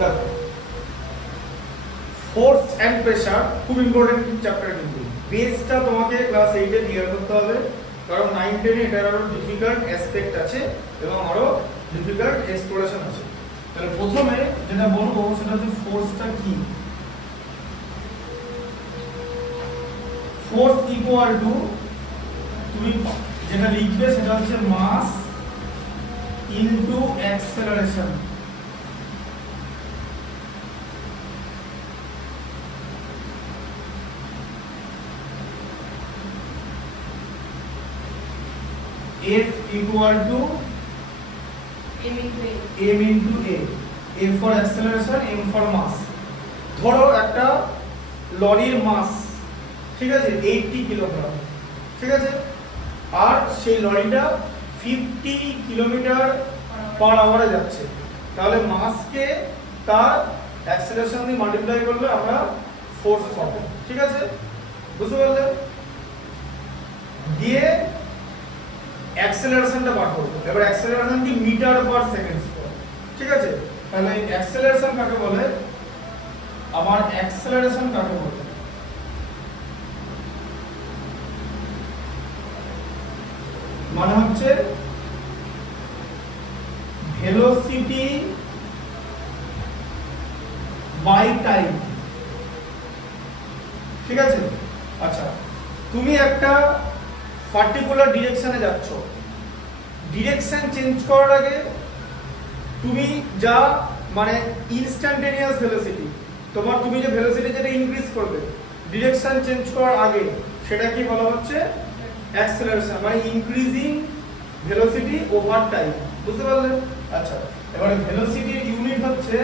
দেখো force and pressure খুব important chapter, কিন্তু বেসটা তোমাকে ক্লাস 8 এ ক্লিয়ার করতে হবে, কারণ 9 10 এ এটার আরো ডিফিকাল্ট অ্যাসপেক্ট আছে এবং আরো ডিফিকাল্ট এক্সপ্লোরেশন আছে। তাহলে প্রথমে যেটা বলবো সেটা হচ্ছে ফোর্সটা কি। ফোর্স ইকুয়াল টু, তুমি যেটা লিখবে সেটা হচ্ছে mass into acceleration. F equal to m into a, a for acceleration, m for mass। ধরো একটা লরির মাস, ঠিক আছে, 80 কিলোগ্রাম, ঠিক আছে, আর সেই লরিটা 50 কিলোমিটার পার আওয়ারে যাচ্ছে, তাহলে মাসকে তার অ্যাক্সেলারেশন দিয়ে মাল্টিপ্লাই করলে আমরা ফোর্স পাবো, ঠিক আছে, বুঝতে পারলে? দিয়ে অ্যাক্সেলারেশনটা বার করব। এবার অ্যাক্সেলারেশন কি মিটার পার সেকেন্ড স্কয়ার, ঠিক আছে। তাহলে অ্যাক্সেলারেশন কাকে বলে, আমার অ্যাক্সেলারেশন কাকে বলে, মানে হচ্ছে ভেলোসিটি বাই টাইম, ঠিক আছে। আচ্ছা, তুমি একটা পার্টিকুলার ডিরেকশনে যাচ্ছ, ডিরেকশন চেঞ্জ করার আগে তুমি যা মানে ইনস্ট্যান্টেনিয়াস ভেলোসিটি, তুমি যে ভেলোসিটি যেটা ইনক্রিজ করবে ডিরেকশন চেঞ্জ করার আগে, সেটা কি বলা হচ্ছে অ্যাক্সেলারেশন, মানে ইনক্রিজিং ভেলোসিটি ওভার টাইম, বুঝতে পারলে? আচ্ছা, এবারে ভেলোসিটির ইউনিট হচ্ছে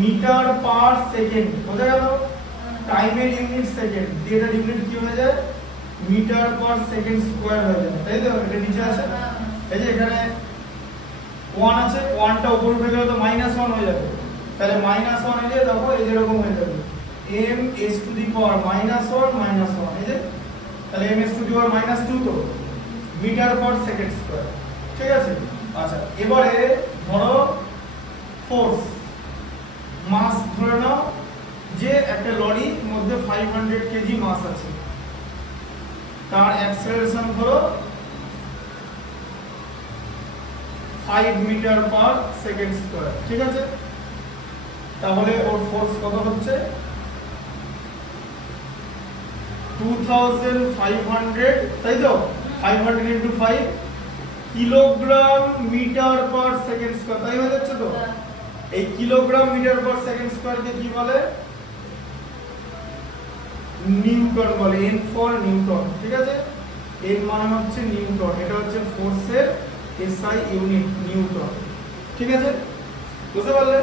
মিটার পার সেকেন্ড, বোঝা গেল? টাইমের ইউনিট সেকেন্ড, দিয়ে এটার ইউনিট কি হয়ে যায়, মিটার পার সেকেন্ড স্কয়ার হয়ে যাবে, তাই তো? এটা নিচে আছে, এই যে এখানে 1 আছে, 1টা উপর উঠে গেলে তো -1 হয়ে যাবে, তাহলে -1 হয়ে যায়, দেখো এই যে এরকম হয়ে যাবে m s টু দি পাওয়ার -1 এই যে, তাহলে m s টু দি পাওয়ার -2 তো মিটার পার সেকেন্ড স্কয়ার, ঠিক আছে। আচ্ছা, এবারে ধরো ফোর্স, মাস ধরে নাও যে একটা লরির মধ্যে 500 কেজি মাস আছে, তার অ্যাক্সেলারেশন ধরো 5 মিটার পার সেকেন্ড স্কয়ার, ঠিক আছে। তাহলে ওর ফোর্স কত হচ্ছে 2500, তাই তো? 500 into 5 kilogram metre per second square, তাই হয়ে যাচ্ছে তো? এই কিলোগ্রাম মিটার পার সেকেন্ড স্কয়ারকে কি বলে, নিউটন বলে, n ফর নিউটন, ঠিক আছে। n মানে হচ্ছে নিউটন, এটা হচ্ছে ফোর্সের SI ইউনিট নিউটন, ঠিক আছে, বুঝতে পারলে?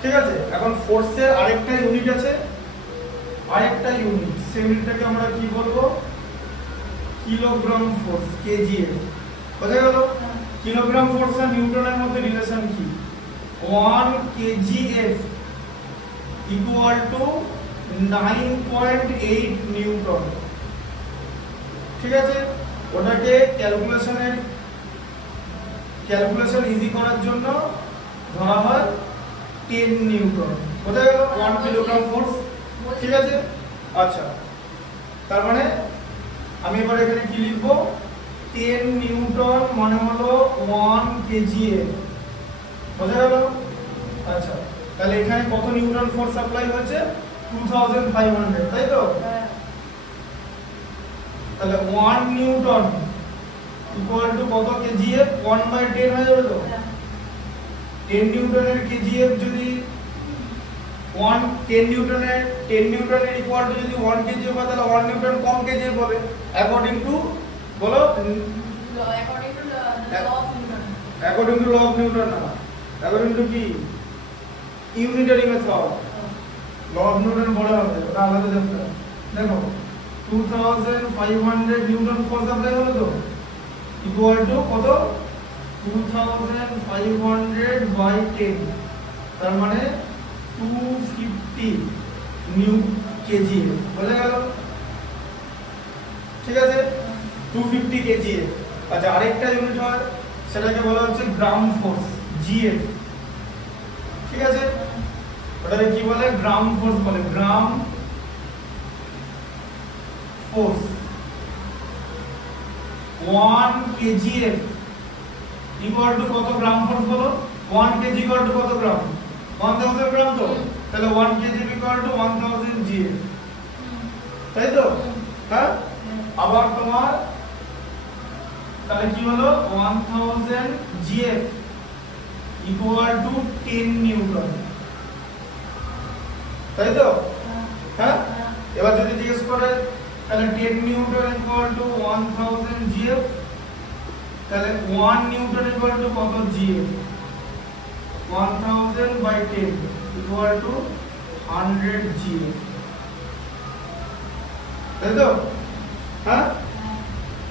ঠিক আছে। এখন ফোর্সের আরেকটা ইউনিট আছে, আরেকটা ইউনিট, সেই ইউনিটটাকে আমরা কি বলবো, কিলোগ্রাম ফোর্স, কেজিএফ, বোঝা গেল? কিলোগ্রাম ফোর্স আর নিউটনের মধ্যে রিলেশন কি, 1 kgf ইকুয়াল টু 9.8 নিউটন, ঠিক আছে। ওটাকে ক্যালকুলেশন ইজি করার জন্য ধরা হয় 10 নিউটন, বোঝা গেল? 1 কিলোগ্রাম ফোর্স, ঠিক আছে। আচ্ছা, তার মানে আমি এবার এখানে কি লিখব, 10 নিউটন মানে হলো 1 kgf, বোঝা গেল? আচ্ছা, তাহলে এখানে কত নিউটন ফোর্স অ্যাপ্লাই হয়েছে, 2500, তাই তো? তাহলে 1 নিউটন ইকুয়াল টু কত কেজিএফ, 1/10 হয়ে যাবে তো? 10 নিউটনের কেজিএফ যদি 10 নিউটনের ইকুয়াল টু যদি 1 কেজিএফ হয়, তাহলে 1 নিউটন কম কেজিএফ হবে অ্যাকর্ডিং টু, বলো, according to law of Newton, না অ্যাকর্ডিং টু কি, unitary method, law of Newton বড় হবে, ওটা আলাদা চ্যাপ্টার। দেখো 2500 নিউটন ফোর্স অ্যাপ্লাই হলো তো, ইকুয়াল টু কত, 2500 বাই 10, তার মানে 250 নিউ কেজি, বোঝা গেল? ঠিক আছে, 250 কেজিএফ। আচ্ছা, আরেকটা ইউনিট হয়, সেটাকে বলা হচ্ছে গ্রাম ফোর্স, জিএফ, ঠিক আছে, ওটাকে কি বলে গ্রাম ফোর্স বলে, গ্রাম ফোর্স। 1 kgf ইকুয়াল টু কত গ্রাম ফোর্স বলো, 1 kg ইকুয়াল টু কত গ্রাম, 1000 গ্রাম তো, তাহলে 1 kg ইকুয়াল টু 1000 gf, তাই তো? হ্যাঁ, আবার তোমার তাহলে কি হলো 1000 gf ইকুয়াল টু 10 নিউটন, তাই তো? হ্যাঁ, এবার যদি জিজ্ঞেস করে তাহলে 10 নিউটন ইকুয়াল টু 1000 gf, তাহলে 1 নিউটন ইকুয়াল টু কত gf, 1000 by 10 equal to 100 gf, তাই তো? হ্যাঁ,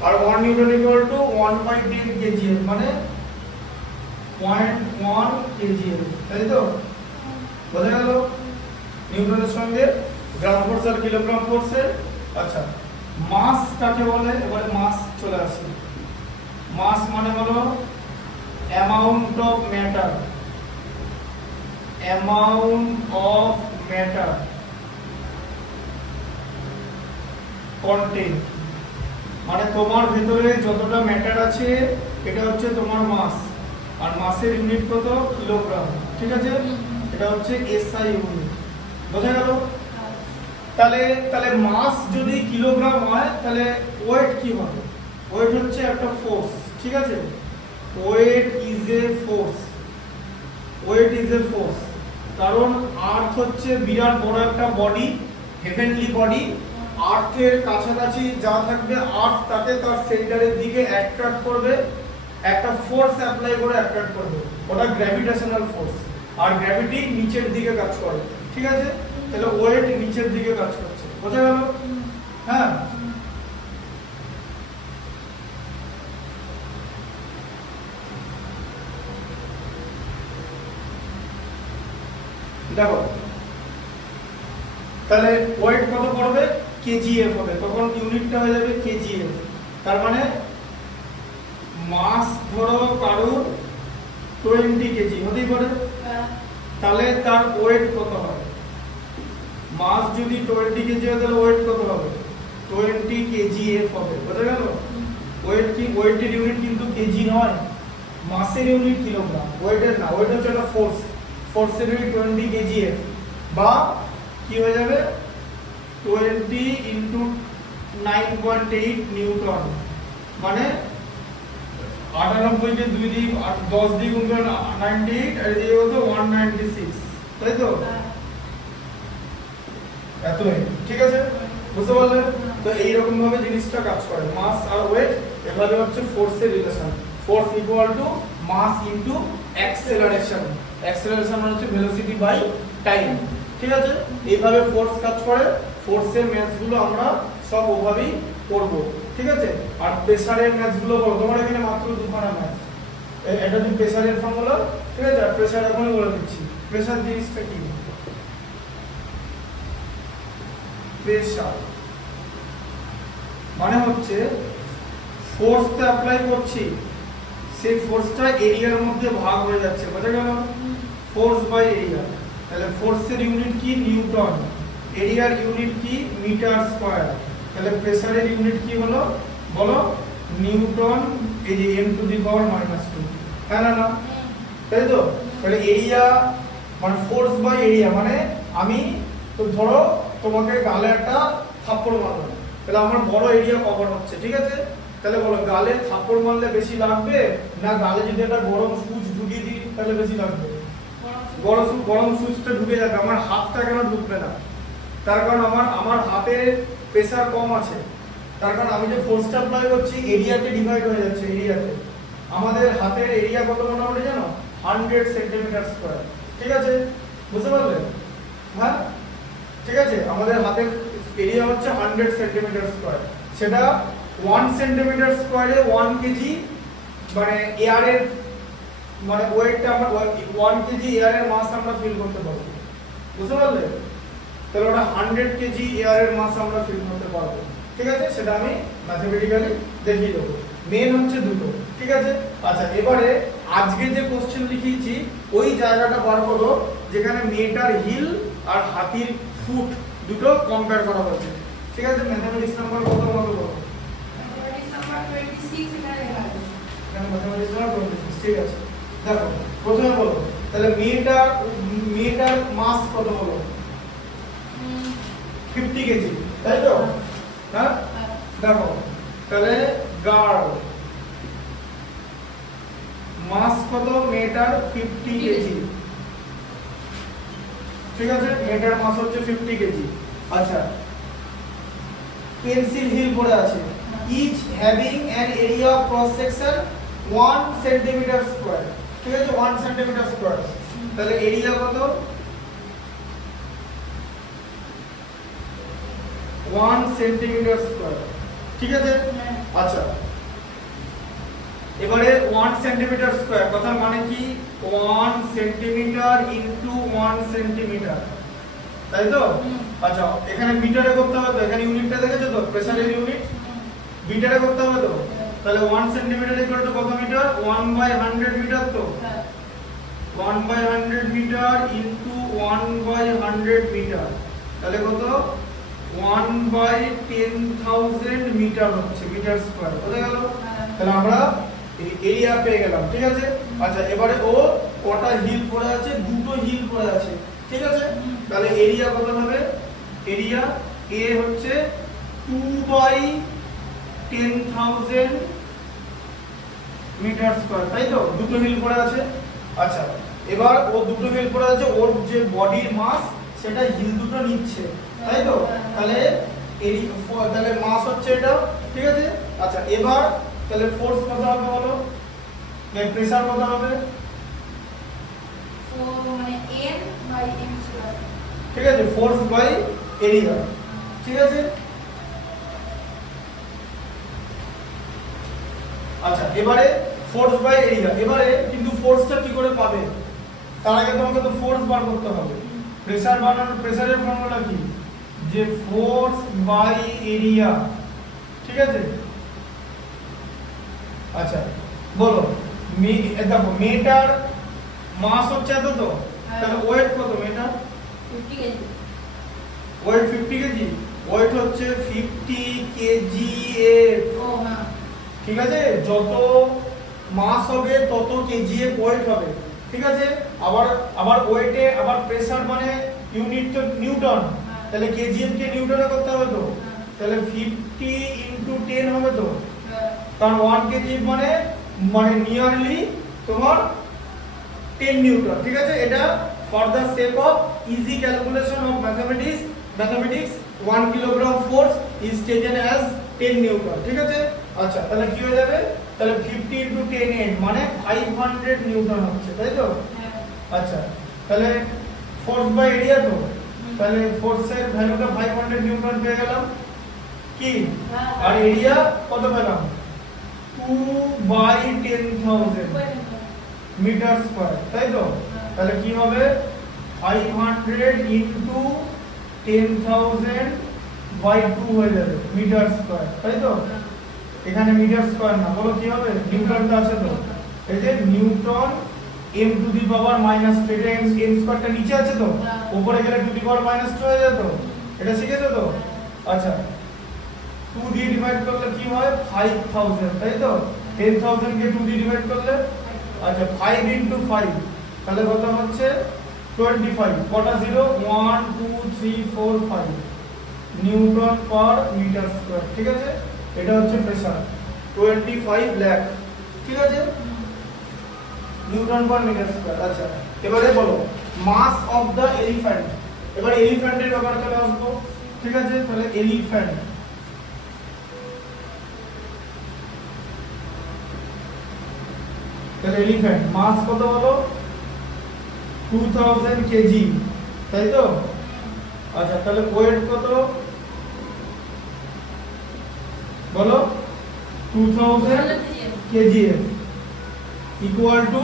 আর 1 newton equal to 1 by 10 kgf মানে 0.1 kgf, তাই তো? বোঝা গেল নিউটনের সঙ্গে গ্রাম ফোর্স আর কিলোগ্রাম ফোর্সের। আচ্ছা, মাস কাকে বলে, এবারে মাস চলে আসে। মাস মানে হলো amount of matter, amount of matter content, মানে তোমার ভেতরে যতটা ম্যাটার আছে এটা হচ্ছে তোমার মাস, আর মাসের ইউনিট কত, কিলোগ্রাম, ঠিক আছে? এটা হচ্ছে এসআই ইউনিট, বোঝা গেল? তাহলে তাহলে মাস যদি কিলোগ্রাম হয় তাহলে ওয়েট কি হবে? ওয়েট হচ্ছে একটা ফোর্স, ঠিক আছে? Weight is a force, weight is a force, কারণ আর্থ হচ্ছে বিরাট বড় একটা বডি, হেভেনলি বডি। আর্থের কাছাকাছি যা থাকবে আর্থ তাকে তার সেন্টারের দিকে অ্যাট্রাক্ট করবে, একটা ফোর্স অ্যাপ্লাই করে অ্যাট্রাক্ট করবে, ওটা গ্র্যাভিটেশনাল ফোর্স। আর গ্র্যাভিটি নিচের দিকে কাজ করে, ঠিক আছে? তাহলে ওয়েট নিচের দিকে কাজ করছে, বোঝা গেল? হ্যাঁ, দেখো তাহলে ওয়েট কত পড়বে, কেজিএফ হবে, তখন ইউনিটটা হয়ে যাবে কেজিএফ। তার মানে মাস ধরো কারোর 20 কেজি হতেই পারে, তাহলে তার ওয়েট কত হবে? মাস যদি 20 কেজি হয় তাহলে ওয়েট কত হবে, 20 কেজিএফ হবে, বোঝা গেল? ওয়েট কি, ওয়েটের ইউনিট কিন্তু কেজি নয়, মাসের ইউনিট কিলোগ্রাম, ওয়েটের না। ওয়েট হচ্ছে একটা ফোর্স, ফোর্সের ইউনিট 20 কেজিএফ, বা কি হয়ে যাবে 20 ইনটু 9.8 নিউটন, মানে 98 কে 2 দিয়ে 10 দিয়ে গুণ করলে 98 আর এদিকে কত 196, তাই তো? এতই, ঠিক আছে? বুঝতে পারলে? তো এই রকম ভাবে জিনিসটা কাজ করে, মাস আর ওয়েট এভাবে হচ্ছে ফোর্সের relation. Force equal to mass into acceleration, acceleration মানে হচ্ছে ভেলোসিটি বাই টাইম, ঠিক আছে? এইভাবে ফোর্স কাজ করে। ফোর্সের ম্যাথসগুলো আমরা সব ওভাবেই করব, ঠিক আছে? আর প্রেসারের ম্যাথসগুলো বলো, তোমার এখানে মাত্র দুখানা ম্যাথস, এটা হচ্ছে প্রেসারের ফর্মুলা, ঠিক আছে? আর প্রেসার এখনই বলে দিচ্ছি, প্রেসার জিনিসটা কি। প্রেসার মানে হচ্ছে ফোর্সটা অ্যাপ্লাই করছি, সেই ফোর্সটা এরিয়ার মধ্যে ভাগ হয়ে যাচ্ছে, বোঝা গেল? Force by area. তাহলে ফোর্সের ইউনিট কি, নিউটন, এরিয়ার ইউনিট কি, মিটার স্কয়ার। তাহলে প্রেসারের ইউনিট কি হলো বলো, নিউটন, এই যে n টু দি পাওয়ার -2, হ্যাঁ না? তাই তো? তাহলে এরিয়া মানে ফোর্স বাই এরিয়া, মানে আমি তো ধরো তোমাকে গালে একটা থাপ্পড় মারলাম, তাহলে আমার বড় এরিয়া কভার হচ্ছে, ঠিক আছে? তাহলে বলো গালে থাপ্পড় মারলে বেশি লাগবে না গালে যদি একটা গরম সুচ ঢুকিয়ে দিই তাহলে বেশি লাগবে? গরম সুচটা ঢুকে যাবে, আমার হাতটা কেন ঢুকবে না? তার কারণ আমার হাতে প্রেসার কম আছে, তার কারণ আমি যে ফোর্সটা অ্যাপ্লাই করছি এরিয়াতে ডিভাইড হয়ে যাচ্ছে, এরিয়াতে। আমাদের হাতের এরিয়া কত মোটামুটি জানো, 100 সেন্টিমিটার স্কয়ার, ঠিক আছে? বুঝতে পারলে? হ্যাঁ, ঠিক আছে? আমাদের হাতের এরিয়া হচ্ছে 100 সেন্টিমিটার স্কয়ার, সেটা 1 সেন্টিমিটার স্কয়ারে 1 কেজি, মানে এয়ারের মানে ওয়েটটা আমরা 1 কেজি এয়ারের মাস আমরা ফিল করতে পারবো, বুঝতে পারলে? তাহলে ওটা 100 কেজি এয়ারের মাস আমরা ফিল করতে পারবো, ঠিক আছে? সেটা আমি ম্যাথমেটিক্যালি দেখিয়ে দেবো। মেন হচ্ছে দুটো, ঠিক আছে? আচ্ছা, এবারে আজকে যে কোশ্চেন লিখিয়েছি ওই জায়গাটা বার করো যেখানে মেয়েটার হিল আর হাতির ফুট দুটো কম্পেয়ার করা হয়েছে। ঠিক আছে, ম্যাথমেটিক্স নাম্বার কত আমাকে বলো? ম্যাথমেটিক্স নাম্বার 26 এখানে লেখা আছে। এখানে ম্যাথমেটিক্স নাম্বার 26। ঠিক আছে, দেখো প্রথমে বলো তাহলে মেয়েটার মাস কত বলো? 50 কেজি, তাই তো? হ্যাঁ, দেখো তাহলে গার্ল মাস কত মেয়েটার? 50 কেজি। ঠিক আছে, মেয়েটার মাস হচ্ছে 50 কেজি। আচ্ছা, পেন্সিল হিল পড়ে আছে, each having an area of cross section 1 centimetre square. ঠিক আছে, 1 সেন্টিমিটার স্কয়ার। তাহলে এরিয়া কত? 1 সেন্টিমিটার স্কয়ার। ঠিক আছে, আচ্ছা এবারে 1 সেন্টিমিটার স্কয়ার কথার মানে কি? 1 সেন্টিমিটার ইনটু 1 সেন্টিমিটার, তাই তো? আচ্ছা, এখানে মিটারে করতে হবে তো, এখানে ইউনিটটা দেখেছো তো, প্রেসারের ইউনিট মিটারে করতে হবে তো। তাহলে 1 সেন্টিমিটার ইকুয়াল টু কত মিটার? 1/100 মিটার তো। 1/100 মিটার ইনটু 1/100 মিটার, তাহলে কত? 1/10,000 মিটার হচ্ছে, মিটার স্কয়ার। বুঝা গেল? তাহলে আমরা এরিয়া পেয়ে গেলাম। ঠিক আছে, আচ্ছা এবারে ও কটা হিল পড়ে আছে? দুটো হিল পড়ে আছে। ঠিক আছে, তাহলে এরিয়া কত হবে? এরিয়া এ হচ্ছে 2/10,000 মিটার স্কয়ার, তাই তো? দুটো হিল পড়ে আছে। আচ্ছা, এবার ও দুটো হিল পড়ে আছে, ওর যে বডির মাস সেটা হিল দুটো নিচ্ছে, তাই তো? তাহলে তাহলে মাস হচ্ছে এটা। ঠিক আছে, আচ্ছা এবার তাহলে ফোর্স কত হবে বলো? প্রেসার কত হবে? মানে n/m স্কয়ার। ঠিক আছে, ফোর্স বাই এরিয়া। ঠিক আছে, আচ্ছা এবারে ফোর্স বাই এরিয়া। এবারে কিন্তু ফোর্সটা কি করে পাবে? তার আগে তোমাকে তো ফোর্স বার করতে হবে। প্রেসার বানানোর প্রেসারের ফর্মুলা কি? যে ফোর্স বাই এরিয়া। ঠিক আছে, আচ্ছা বলো দেখো মেটার মাস হচ্ছে এত তো, তাহলে ওয়েট কত মেটার? 50 কেজি। ওয়েট 50 কেজি, ওয়েট হচ্ছে 50 কেজি এফ। ও হ্যাঁ, ঠিক আছে, যত মাস হবে তত কেজি এফ ওয়েট হবে। ঠিক আছে, আবার ওয়েটে আবার প্রেসার মানে ইউনিট তো নিউটন, তাহলে কেজিএফ কে নিউটনে করতে হবে তো। তাহলে 50 ইনটু 10 হবে তো, কারণ 1 কেজি মানে নিয়ারলি তোমার 10 নিউটন। ঠিক আছে, এটা for the sake of easy calculation of mathematics 1 kilogram force is taken as 10 Newton. ঠিক আছে, আচ্ছা তাহলে কি হয়ে যাবে? তাহলে 50 ইনটু 10 মানে 500 নিউটন হচ্ছে, তাই তো? আচ্ছা, তাহলে ফোর্স বাই এরিয়া তো, তাহলে ফোর্সের ভ্যালুটা 500 নিউটন পেয়ে গেলাম কি? আর এরিয়া কত পেলাম? 2/10,000 মিটার স্কয়ার, তাই তো? তাহলে কি হবে? 500 ইনটু 10,000 বাই 2 হয়ে যাবে মিটার স্কয়ার, তাই তো? এখানে মিটার স্কয়ার না, বলো কি হবে? নিউটনটা আছে তো, এই যে নিউটন m টু দি পাওয়ার -2, এটা m স্কয়ারটা নিচে আছে তো, উপরে গেলে টু দি পাওয়ার -2 হয়ে যেত। এটা শিখেছো তো? আচ্ছা, 2 দিয়ে ডিভাইড করলে কি হয়? 5000, তাই তো? 10000 কে 2 দিয়ে ডিভাইড করলে আচ্ছা 5 ইনটু 5 তাহলে কত হচ্ছে? 25। কটা zero? 1 2 3 4 5 newton per metre square. ঠিক আছে, এটা হচ্ছে প্রেসার 25 লাখ। ঠিক আছে, নিউটন পার মিটার স্কয়ার। আচ্ছা এবারে বলো মাস অফ দ্য এলিফ্যান্ট। এবার এলিফ্যান্টের ব্যাপারে চলে আসবো। ঠিক আছে, তাহলে এলিফ্যান্ট মাস কত বলো? 2000 কেজি, তাই তো? আচ্ছা তাহলে ওয়েট কত বলো? 2000 কেজিএফ ইকুয়াল টু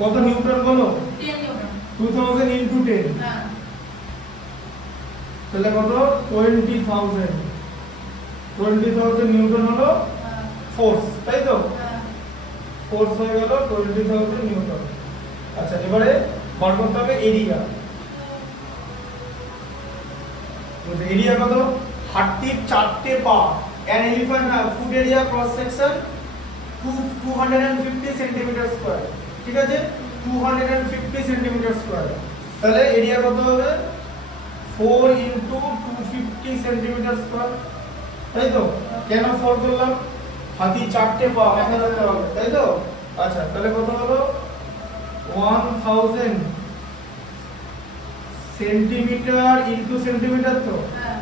কত নিউটন বলো? 10 নিউটন। 2000 ইনটু 10, হ্যাঁ, তাহলে কত? 20,000 নিউটন হলো ফোর্স, তাই তো? ফোর্স হয়ে গেল 20,000 নিউটন। আচ্ছা এবারে বার করতে হবে এরিয়া। এরিয়া কত? হাতির 4টে পা। an elephant have foot area cross section 250 centimetre square. ঠিক আছে, 250 সেন্টিমিটার স্কয়ার। তাহলে এরিয়া কত হবে? 4 into 250 সেন্টিমিটার স্কয়ার। তাই তো? কেন 4 করলাম? হাতি 4টে পা, মাথায় রাখতে হবে, তাই তো? আচ্ছা তাহলে কত হলো? 1000 সেন্টিমিটার ইনটু সেন্টিমিটার তো? হ্যাঁ।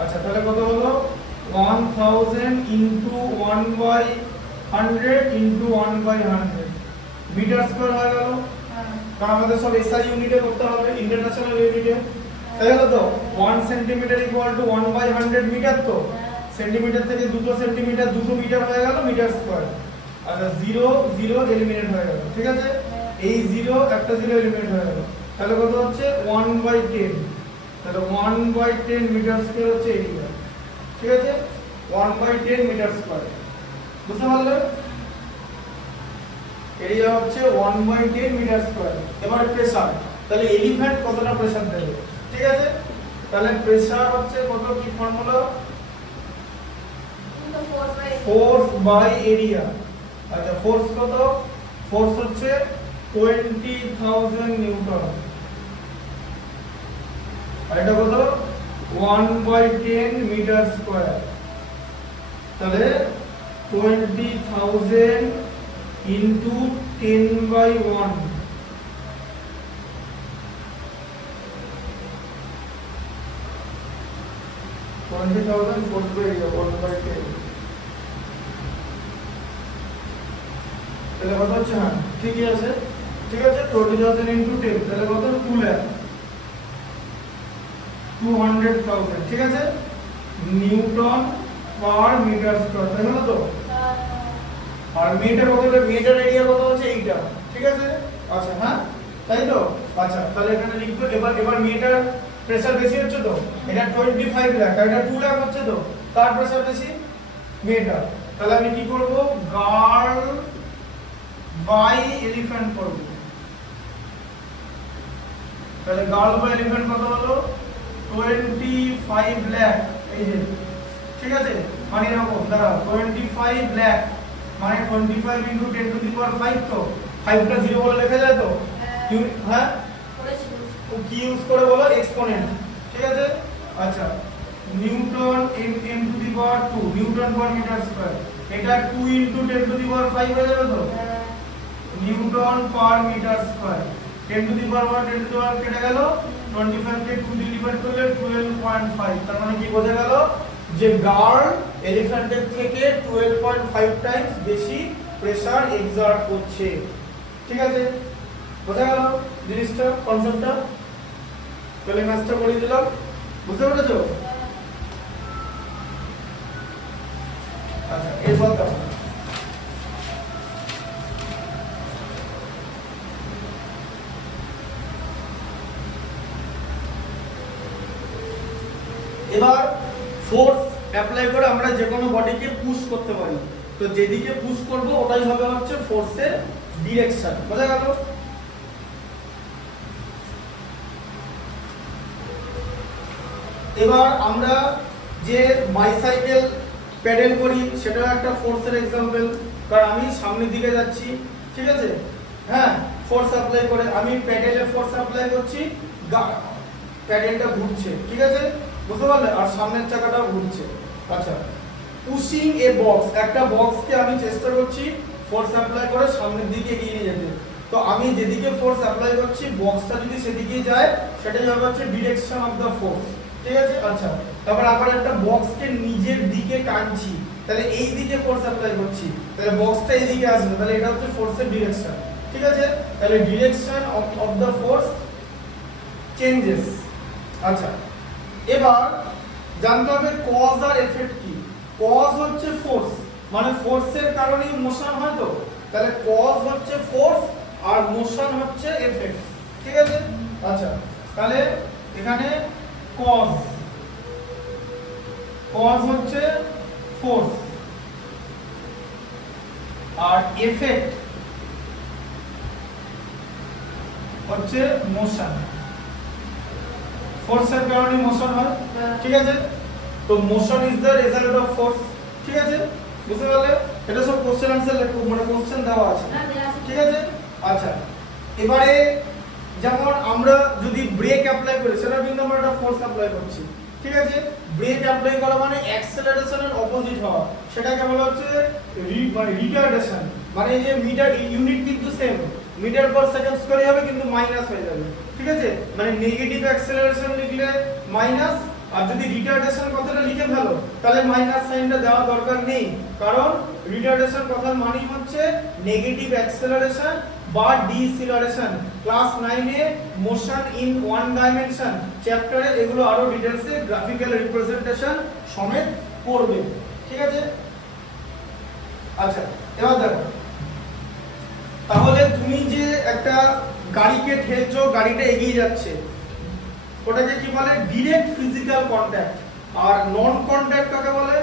আচ্ছা তাহলে কত হলো? 1000 into 1/100 into 1/100 মিটার স্কয়ার হয়ে গেল। কারণ আমাদের সব এসআই ইউনিটে করতে হবে, ইন্টারন্যাশনাল ইউনিটে। তাই হলো তো? 1 সেন্টিমিটার ইকুয়াল টু 1/100 মিটার তো? সেন্টিমিটার থেকে 2 সেন্টিমিটার 2 মিটার হয়ে গেল মিটার স্কয়ার। আচ্ছা 0 0 এলিমিনেট হয়ে গেল। ঠিক আছে, এই 0 একটা 0 এলিমিনেট হয়ে গেল। তাহলে কত হচ্ছে? 1/10। তাহলে 1/10 মিটার স্কয়ার হচ্ছে এরিয়া। ঠিক আছে, 1/10 মিটার স্কয়ার। বুঝতে পারলে? এরিয়া হচ্ছে 1/10 মিটার স্কয়ার। এবার প্রেসার। তাহলে এলিফ্যান্ট কতটা প্রেসার দেবে? ঠিক আছে, তাহলে প্রেসার হচ্ছে কত? কি ফর্মুলা? Force by area. আচ্ছা ফোর্স কত? ফোর্স হচ্ছে 20,000 নিউটন। আর এটা কত? 1/10 মিটার স্কয়ার। তাহলে 20,000 into 10/1 20,000 force by area 1/10। তাহলে কত হচ্ছে? হ্যাঁ ঠিকই আছে, ঠিক আছে। 20,000 into 10 তাহলে কত? 2 লাখ 200,000। ঠিক আছে, নিউটন পার মিটার স্কয়ার। তাই হলো তো? আর মিটার কত হবে? মিটার এরিয়া কত হচ্ছে? এইটা। ঠিক আছে, আচ্ছা হ্যাঁ তাই তো? আচ্ছা তাহলে এখানে লিখবো। এবার মিটার প্রেসার বেশি হচ্ছে তো? এটা 25 লাখ আর এটা 2 লাখ হচ্ছে তো? তার প্রেসার বেশি মিটার। তাহলে আমি কি করব? গার্ল বাই এলিফ্যান্ট করব। তাহলে গার্ল বাই এলিফ্যান্ট কত হলো? 25 লাখ। এই যে ঠিক আছে, মানে এরকম দাঁড়াও 25 লাখ মানে 25 into 10 to the power 5 তো 5টা 0 বলে লেখা যায় তো? হ্যাঁ কি ইউজ করে বলো? এক্সপোনেন্ট। ঠিক আছে, আচ্ছা newton m to the power 2 newton per metre square. এটা 2 into 10 to the power 5 হয়ে যাবে তো? Newton per metre square. 10 to the power 1 10 to the power কেটে গেল, 25 কে 2 দিয়ে ডিভাইড করলে 12.5। তার মানে কি বোঝা গেল? যে গার্ল এলিফ্যান্টের থেকে 12.5 টাইমস বেশি প্রেসার এক্সার্ট করছে। ঠিক আছে, বোঝা গেল জিনিসটা, কনসেপ্টটা? তাহলে ম্যাথটা করে দিলাম, বুঝতে পেরেছো? আচ্ছা এরপর দেখো এবার ফোর্স অ্যাপ্লাই করে আমরা যে কোনো বডিকে পুশ করতে পারি। তো যেদিকে পুশ করব ওটাই হবে হচ্ছে ফোর্সের ডিরেকশন। বোঝা গেল? এবার আমরা যে বাইসাইকেল প্যাডেল করি সেটাও একটা ফোর্সের এক্সাম্পল। কারণ আমি সামনের দিকে যাচ্ছি, ঠিক আছে, হ্যাঁ ফোর্স অ্যাপ্লাই করে আমি প্যাডেলে ফোর্স অ্যাপ্লাই করছি, প্যাডেলটা ঘুরছে। ঠিক আছে, বুঝতে পারলে? আর সামনের চাকাটাও ঘুরছে। আচ্ছা পুশিং এ বক্স, একটা বক্সকে আমি চেষ্টা করছি ফোর্স অ্যাপ্লাই করে সামনের দিকে এগিয়ে নিয়ে যেতে। তো আমি যেদিকে ফোর্স অ্যাপ্লাই করছি বক্সটা যদি সেদিকে যায় সেটাই হবে হচ্ছে ডিরেকশন অফ দ্য ফোর্স। ঠিক আছে, আচ্ছা তারপর আবার একটা বক্সকে নিজের দিকে টানছি, তাহলে এই দিকে ফোর্স অ্যাপ্লাই করছি, তাহলে বক্সটা এইদিকে আসবে, তাহলে এটা হচ্ছে ফোর্সের ডিরেকশন। ঠিক আছে, তাহলে direction of the force changes. আচ্ছা এবার জানতে হবে কজ আর এফেক্ট কি। কজ হচ্ছে ফোর্স, মানে ফোর্সের কারণেই মোশন হয় তো, তাহলে কজ হচ্ছে ফোর্স আর মোশন হচ্ছে এফেক্ট। ঠিক আছে, আচ্ছা তাহলে এখানে কজ হচ্ছে ফোর্স আর এফেক্ট হচ্ছে মোশন, ফোর্সের কারণে মোশন হয়, ঠিক আছে? তো motion is the result of force, ঠিক আছে? বুঝতে পারলে? এটা সব কোশ্চেন আনসার মানে কোশ্চেন দেওয়া আছে, ঠিক আছে? আচ্ছা, এবারে যেমন আমরা যদি ব্রেক অ্যাপ্লাই করি সেটা কিন্তু আমরা একটা ফোর্স অ্যাপ্লাই করছি, ঠিক আছে? ব্রেক অ্যাপ্লাই করা মানে অ্যাক্সেলারেশনের অপোজিট হওয়া, সেটাকে বলা হচ্ছে রিটার্ডেশন। মানে এই যে মিটার ইউনিট কিন্তু same, metre per second square হবে কিন্তু মাইনাস হয়ে যাবে, ঠিক আছে? মানে নেগেটিভ অ্যাক্সেলারেশন লিখলে মাইনাস, আর যদি রিটার্ডেশন কথাটা লিখে ফেলো তাহলে মাইনাস সাইনটা দেওয়া দরকার নেই, কারণ রিটার্ডেশন কথার মানে হচ্ছে নেগেটিভ অ্যাক্সেলারেশন বা ডিসিলারেশন। ক্লাস 9 এ মোশন ইন ওয়ান ডাইমেনশন চ্যাপ্টারে এগুলো আরো ডিটেইলসে গ্রাফিক্যাল রিপ্রেজেন্টেশন সমেত পড়বে, ঠিক আছে? আচ্ছা, এবার দেখো, তাহলে তুমি যে একটা গাড়িকে ঠেলছো, গাড়িটা এগিয়ে যাচ্ছে, ওটাকে কি বলে? Direct physical contact. আর নন কন্টাক্ট কাকে বলে?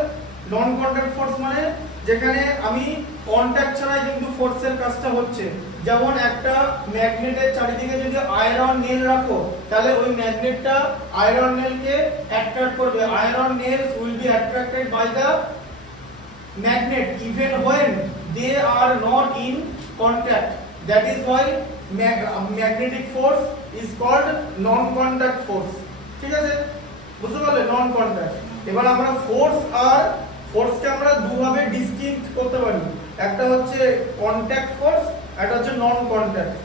নন কন্টাক্ট ফোর্স মানে যেখানে আমি কন্টাক্ট ছাড়াই কিন্তু ফোর্সের কাজটা হচ্ছে। যেমন একটা ম্যাগনেটের চারিদিকে যদি আয়রন নেল রাখো তাহলে ওই ম্যাগনেটটা আয়রন নেলকে অ্যাট্রাক্ট করবে। Iron nails will be attracted by the magnet even when they are not in contact. That is why magnetic force is called non contact force, ঠিক আছে? বুঝতে পারলে? Non contact. এবার আমরা ফোর্স আর ফোর্সকে আমরা দুভাবে ডিসটিংক্ট করতে পারি, একটা হচ্ছে কন্টাক্ট ফোর্স, একটা হচ্ছে নন কন্টাক্ট।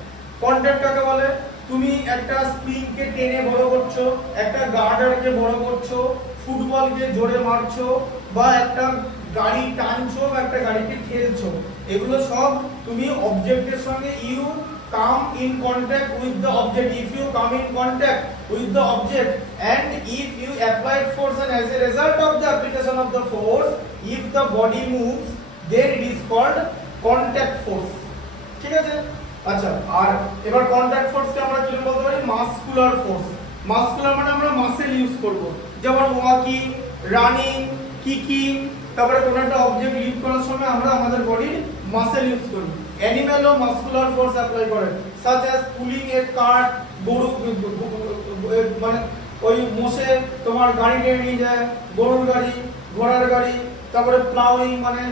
কন্টাক্ট কাকে বলে? তুমি একটা স্প্রিংকে টেনে বড় করছো, একটা গার্ডারকে বড় করছো, ফুটবলকে জোরে মারছো, বা একটা গাড়ি টানছো বা একটা গাড়িকে ঠেলছো, এগুলো সব তুমি অবজেক্টের সঙ্গে you come in contact with the object. If you come in contact with the object and if you apply force, and as a result of the application of the force if the body moves then it is called contact force, ঠিক আছে? আচ্ছা, আর এবার contact ফোর্সকে আমরা কি বলতে পারি? Muscular force. Muscular মানে আমরা মাসেল ইউজ করব, যেমন ওয়াকিং, রানিং, কিকিং, তারপরে কোনো একটা অবজেক্ট লিফট করার সময় আমরা আমাদের বডির মাসেল ইউজ করি। অ্যানিম্যালও মাসকুলার ফোর্স অ্যাপ্লাই করে, সাচ অ্যাজ পুলিং এ কার্ট, গরু মানে ওই মোষে তোমার গাড়ি টেনে নিয়ে যায়, গরুর গাড়ি, ঘোড়ার গাড়ি, তারপরে প্লাউইং মানে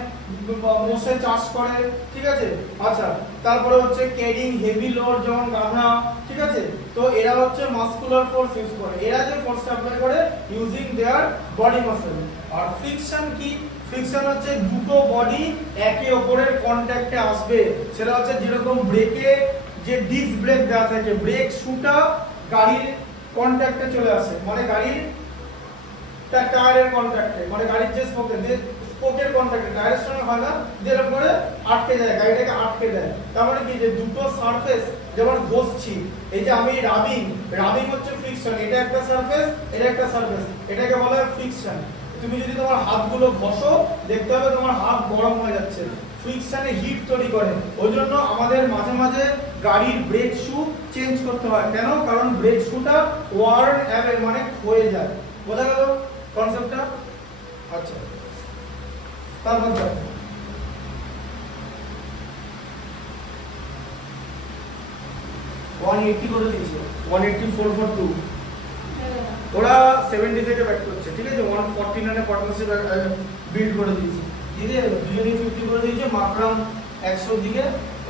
মোষে চাষ করে, ঠিক আছে? আচ্ছা, তারপরে হচ্ছে ক্যারিং হেভি লোড, যেমন গাধা, ঠিক আছে? তো এরা হচ্ছে মাসকুলার ফোর্স ইউজ করে। এরা যে ফোর্সটা অ্যাপ্লাই করে ইউজিং देयर বডি মাসল। আর ফ্রিকশন কি? ফ্রিকশন হচ্ছে দুটো বডি একে অপরের কন্টাক্টে আসবে। সেটা হচ্ছে যেরকম ব্রেকে যে ডিস্ক ব্রেক দেওয়া থাকে, ব্রেক শুটা গাড়ির কন্টাক্টে চলে আসে, মানে গাড়ির টায়ারের কন্টাক্টে, মানে গাড়ির যে স্পোকের কন্টাক্টে টায়ারের সঙ্গে হয় না, যেরকম করে আটকে যায়, গাড়িটাকে আটকে দেয়। তার মানে কি? যে দুটো সারফেস যেমন ঘষছি, এই যে আমি রাবিং হচ্ছে ফ্রিকশন, এটা একটা সারফেস, এটা একটা সারফেস, এটাকে বলা হয় ফ্রিকশন। তুমি যদি তোমার হাতগুলো ঘষো দেখতে হবে তোমার হাত গরম হয়ে যাচ্ছে, ফ্রিকশনে হিট তৈরি করে। ওই জন্য আমাদের মাঝে মাঝে গাড়ির ব্রেক শু চেঞ্জ করতে হয়। কেন? কারণ ব্রেক শুটা ওয়ার্ন অ্যাওয়ে মানে ক্ষয়ে যায়। বোঝা গেল কনসেপ্টটা? আচ্ছা, তারপর দেখো, করে দিয়েছে 184/2, ওরা 70 থেকে ব্যাক করছে, ঠিক আছে? 149 এ পার্টনারশিপ বিল্ড করে দিয়েছে, দিদি 250 করে দিয়েছে, মাকরাম 100 দিকে।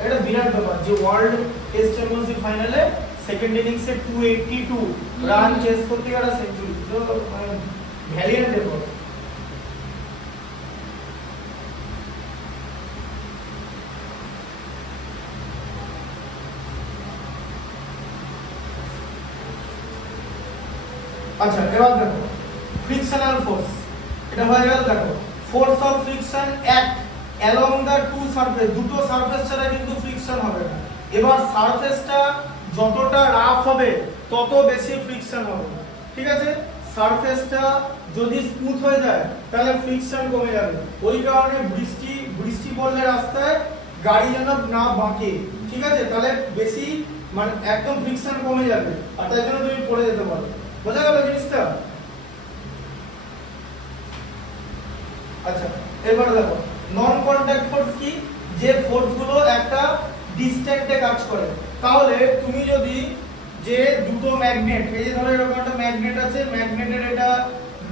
এটা বিরাট ব্যাপার যে ওয়ার্ল্ড টেস্ট চ্যাম্পিয়নশিপ ফাইনালে সেকেন্ড ইনিংসে 282 রান চেস করতে গেলে সেঞ্চুরি, তো মানে ভ্যালিয়েন্ট রেকর্ড। আচ্ছা, এবার দেখো ফ্রিকশনাল ফোর্স, এটা হয়ে গেল। দেখো, force of friction act along the two surface, দুটো সারফেস ছাড়া কিন্তু ফ্রিকশন হবে না। এবার সারফেসটা যতটা রাফ হবে তত বেশি ফ্রিকশন হবে, ঠিক আছে? সারফেসটা যদি স্মুথ হয়ে যায় তাহলে ফ্রিকশন কমে যাবে। ওই কারণে বৃষ্টি পড়লে রাস্তায় গাড়ি যেন না বাঁকে, ঠিক আছে? তাহলে বেশি মানে একদম ফ্রিকশন কমে যাবে, আর তাই জন্য তুমি পড়ে যেতে পারো। বোঝা গেল জিনিসটা? আচ্ছা, এবার দেখো নন কন্টাক্ট ফোর্স কি? যে ফোর্সগুলো একটা ডিসট্যান্সে কাজ করে। তাহলে তুমি যদি যে দুটো ম্যাগনেট, এই যে ধরো এরকম একটা ম্যাগনেট আছে, ম্যাগনেটের এটা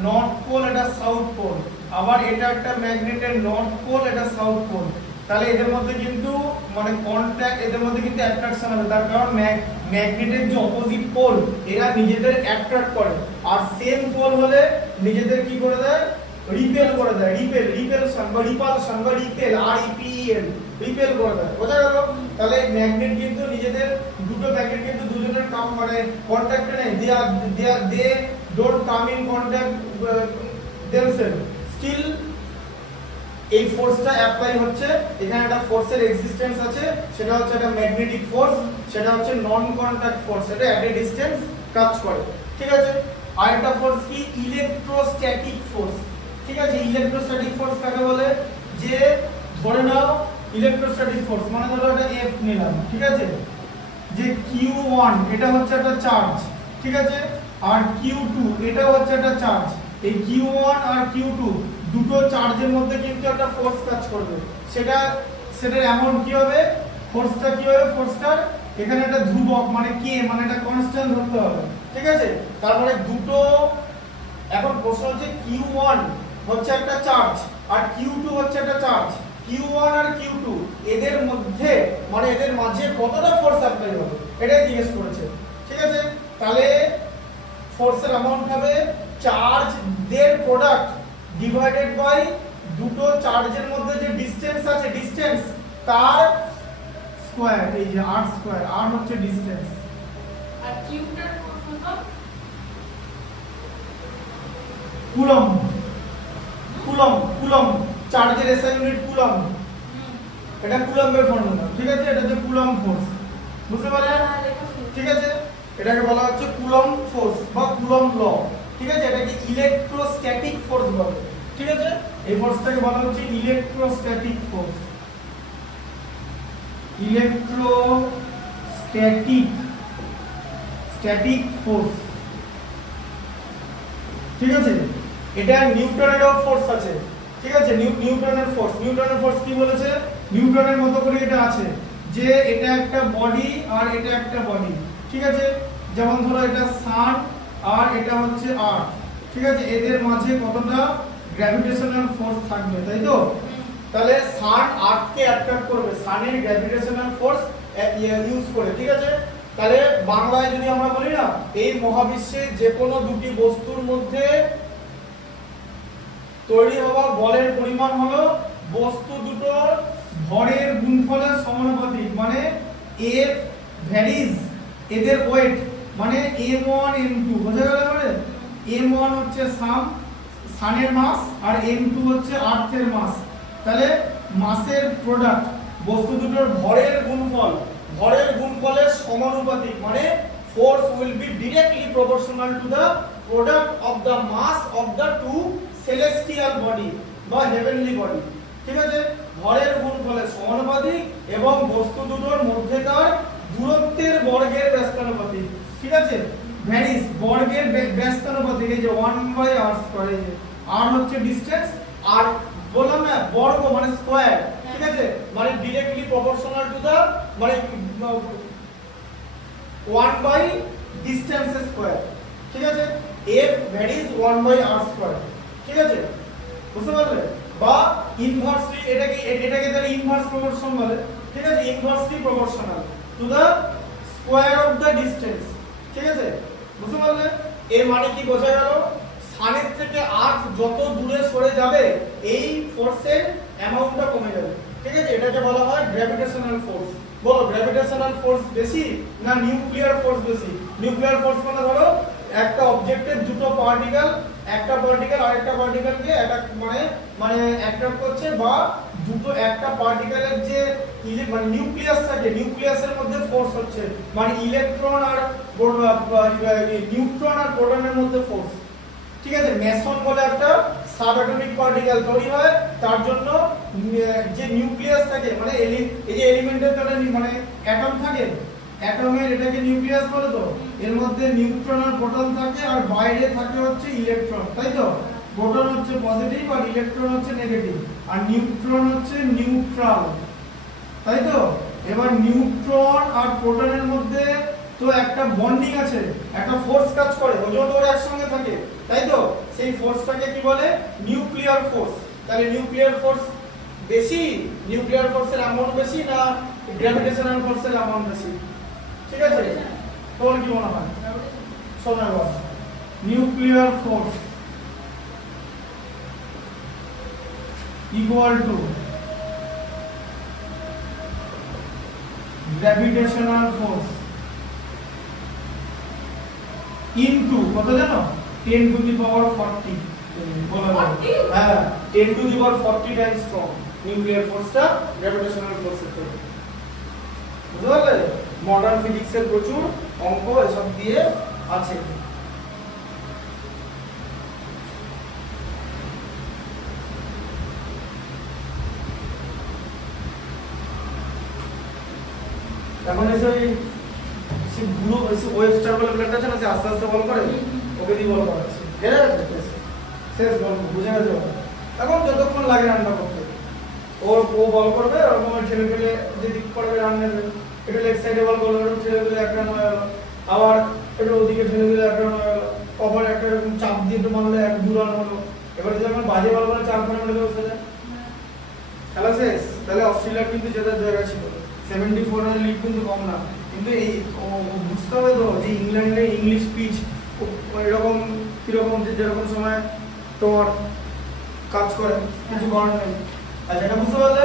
নর্থ পোল, এটা সাউথ পোল, আবার এটা একটা ম্যাগনেটের নর্থ পোল, এটা সাউথ পোল, তাহলে এদের মধ্যে কিন্তু মানে কন্ট্যাক্ট, এদের মধ্যে কিন্তু অ্যাট্রাকশন হবে, তার কারণ ম্যাগনেটের যে অপোজিট পোল এরা নিজেদের অ্যাট্রাক্ট করে, আর সেম পোল হলে নিজেদের কি করে দেয়, রিপেল করে দেয়, রিপেলশন বা রিপালশন বা রিপেল, REPEL, রিপেল করে দেয়। বোঝা গেল? তাহলে ম্যাগনেট কিন্তু নিজেদের, দুটো ম্যাগনেট কিন্তু দুজনের কাম মানে কন্ট্যাক্টে নেই, they don't come in contact themselves, still এই ফোর্সটা অ্যাপ্লাই হচ্ছে, এখানে একটা ফোর্সের এক্সিস্টেন্স আছে, সেটা হচ্ছে একটা ম্যাগনেটিক ফোর্স, সেটা হচ্ছে নন কন্ট্যাক্ট ফোর্স, এটা এট এ ডিসটেন্স কাজ করে। ঠিক আছে? আরেকটা ফোর্স কি, ইলেকট্রোস্ট্যাটিক ফোর্স। ঠিক আছে? ইলেকট্রোস্ট্যাটিক ফোর্স কাকে বলে, যে ধরে নাও ইলেকট্রোস্ট্যাটিক ফোর্স মানে ধরো এটা F নিলাম, ঠিক আছে, যে Q1 এটা হচ্ছে একটা চার্জ, ঠিক আছে, আর Q2 এটা হচ্ছে একটা চার্জ, এই Q1 আর Q2 দুটো চার্জের মধ্যে কিন্তু একটা ফোর্স কাজ করবে, সেটার অ্যামাউন্ট কি হবে, ফোর্সটা কি হবে, ফোর্সটার এখানে একটা ধ্রুবক মানে K মানে একটা কনস্ট্যান্ট ধরতে হবে। ঠিক আছে? তারপরে দুটো, এখন প্রশ্ন হচ্ছে Q1 হচ্ছে একটা চার্জ আর Q2 হচ্ছে একটা চার্জ, Q1 আর Q2 এদের মধ্যে মানে এদের মাঝে কতটা ফোর্স অ্যাপ্লাই হবে এটাই জিজ্ঞেস করেছে। ঠিক আছে? তাহলে ফোর্সের অ্যামাউন্ট হবে চার্জ দের প্রোডাক্ট ডিভাইডেড বাই দুটো চার্জের মধ্যে যে ডিসটেন্স আছে, ডিসটেন্স তার স্কয়ার, এই যে r স্কয়ার, r হচ্ছে ডিসটেন্স, আর কিউটার কত, কুলম্ব, কুলম্ব চার্জের এসআই ইউনিট কুলম্ব, এটা কুলম্বের ফর্মুলা। ঠিক আছে? এটা হচ্ছে কুলম্ব ফোর্স, বুঝতে পারলেন? ঠিক আছে? এটাকে বলা হচ্ছে কুলম্ব ফোর্স বা কুলম্ব ল। ঠিক আছে? এটাকে ইলেকট্রোস্ট্যাটিক ফোর্স বলে। ঠিক আছে? এই ফোর্সটাকে বলা হচ্ছে ইলেকট্রোস্ট্যাটিক ফোর্স, স্ট্যাটিক ফোর্স। ঠিক আছে? এটা নিউটনেরও ফোর্স আছে। ঠিক আছে? নিউটনের ফোর্স কি বলেছে, নিউটনের মতো করে এটা আছে যে এটা একটা বডি আর এটা একটা বডি। ঠিক আছে? যেমন ধরো এটা সান আর এটা হচ্ছে আর্থ। ঠিক আছে? এদের মাঝে কতটা গ্র্যাভিটেশনাল ফোর্স থাকবে, তাই তো? তাহলে সান আর্থকে অ্যাট্রাক্ট করবে সানের গ্র্যাভিটেশনাল ফোর্স ইউজ করে। ঠিক আছে? তাহলে বাংলায় যদি আমরা বলি না, এই মহাবিশ্বে যে কোনো দুটি বস্তুর মধ্যে তৈরি হওয়া বলের পরিমাণ হলো বস্তু দুটোর ভরের গুণফলের সমানুপাতিক, মানে F ভ্যারিজ এদের ওয়েট, মানে m1 m2, বোঝা গেল? মানে m1 হচ্ছে সানের মাস আর m2 হচ্ছে আর্থের মাস। তাহলে মাসের প্রোডাক্ট বস্তু দুটোর ভরের গুণফলের সমানুপাতিক, মানে force will be directly proportional to the product of the mass of the two celestial body বা heavenly body। ঠিক আছে? ভরের গুণফলের সমানুপাতিক এবং বস্তু দুটোর মধ্যেকার দূরত্বের বর্গের ব্যস্তানুপাতিক। ঠিক আছে? ভ্যারিস বর্গের ব্যস্তানুপাতিক, এই যে 1/r², এই যে r হচ্ছে ডিসটেন্স, আর বললাম না বর্গ মানে স্কয়ার। ঠিক আছে? মানে ডাইরেক্টলি প্রপোর্শনাল টু দা মানে 1 ডিসটেন্স স্কয়ার। ঠিক আছে? f varies 1/r²। ঠিক আছে? বুঝতে পারলে? বা ইনভার্সলি এটাকে তাহলে ইনভার্স প্রপোর্শন বলে। ঠিক আছে? Inversely proportional to the square of the distance. ঠিক আছে? বুঝতে পারলে? এর মানে কি বোঝা গেল, সানের থেকে আর্থ যত দূরে সরে যাবে এই ফোর্সের অ্যামাউন্টটা কমে যাবে। ঠিক আছে? এটাকে বলা হয় গ্র্যাভিটেশনাল ফোর্স। বলো, গ্র্যাভিটেশনাল ফোর্স বেশি না নিউক্লিয়ার ফোর্স বেশি? নিউক্লিয়ার ফোর্স মানে ধরো একটা অবজেক্টের দুটো পার্টিকেল, একটা পার্টিকেল আরেকটা পার্টিকেলকে মানে অ্যাট্রাক্ট করছে, বা দুটো একটা পার্টিকেলের যে মানে নিউক্লিয়াস থাকে, নিউক্লিয়াসের মধ্যে ফোর্স হচ্ছে, মানে ইলেকট্রন আর নিউট্রন আর প্রোটনের মধ্যে ফোর্স। ঠিক আছে? মেসন বলে একটা সাবঅ্যাটমিক পার্টিকেল তৈরি হয়, তার জন্য যে নিউক্লিয়াস থাকে মানে এই যে এলিমেন্টের মানে অ্যাটম থাকে, অ্যাটমের এটাকে নিউক্লিয়াস বলে, তো এর মধ্যে নিউট্রন আর প্রোটন থাকে আর বাইরে থাকে হচ্ছে ইলেকট্রন, তাই তো? প্রোটন হচ্ছে পজিটিভ আর ইলেকট্রন হচ্ছে নেগেটিভ, আর নিউট্রন হচ্ছে নিউট্রাল, তাই তো? এবার নিউট্রন আর প্রোটনের মধ্যে তো একটা বন্ডিং আছে, একটা ফোর্স কাজ করে, ওজন ওরা একসঙ্গে থাকে, তাই তো? সেই ফোর্সটাকে কি বলে? Nuclear force. তাহলে নিউক্লিয়ার ফোর্স বেশি, নিউক্লিয়ার ফোর্সের অ্যামাউন্ট বেশি না গ্র্যাভিটেশনাল ফোর্সের অ্যামাউন্ট বেশি? ঠিক আছে, তোমার কি মনে হয়? শোনা বল, nuclear force equal to gravitational force into কত জানো? 10 টু দি পাওয়ার 40। বলো হ্যাঁ, 10 to the power 40 times strong nuclear ফোর্সটা গ্র্যাভিটেশনাল ফোর্সের থেকে। বুঝতে পারলে? মডার্ন ফিজিক্সের প্রচুর অঙ্ক এসব দিয়ে আছে। এখন এসে সে গুলো এসে ওয়েবস্টার বলে প্লেটটা আছে না, সে আস্তে আস্তে বল করে, ওকে দিয়ে বল করাচ্ছে। ঠিক আছে, শেষ বল বুঝে গেছে। এখন যতক্ষণ লাগে রান্না করতে, ও বল করবে, ওরকম ঠেলে ঠেলে যে দিক পড়বে রান নেবে, একটু লেগ সাইডে বল করবে, একটু ঠেলে দিলে এক রান হয়ে গেল, আবার একটু ওদিকে ঠেলে দিলে এক রান হয়ে গেল, আবার একটা এরকম চাপ দিয়ে একটু মারলে 1-2 রান হলো। এবার যদি আমার বাজে বল করে 4 রান মেরে বসে যায়, খেলা শেষ। তাহলে অস্ট্রেলিয়ার কিন্তু জেতার জায়গা ছিল, 74 রানের লিড কিন্তু কম না। কিন্তু এই বুঝতে হবে তো যে ইংল্যান্ডে ইংলিশ পিচ এরকম কিরকম, যেরকম সময় তোমার কাজ করে, কিছু করার নেই। আচ্ছা, এটা বুঝতে পারলে?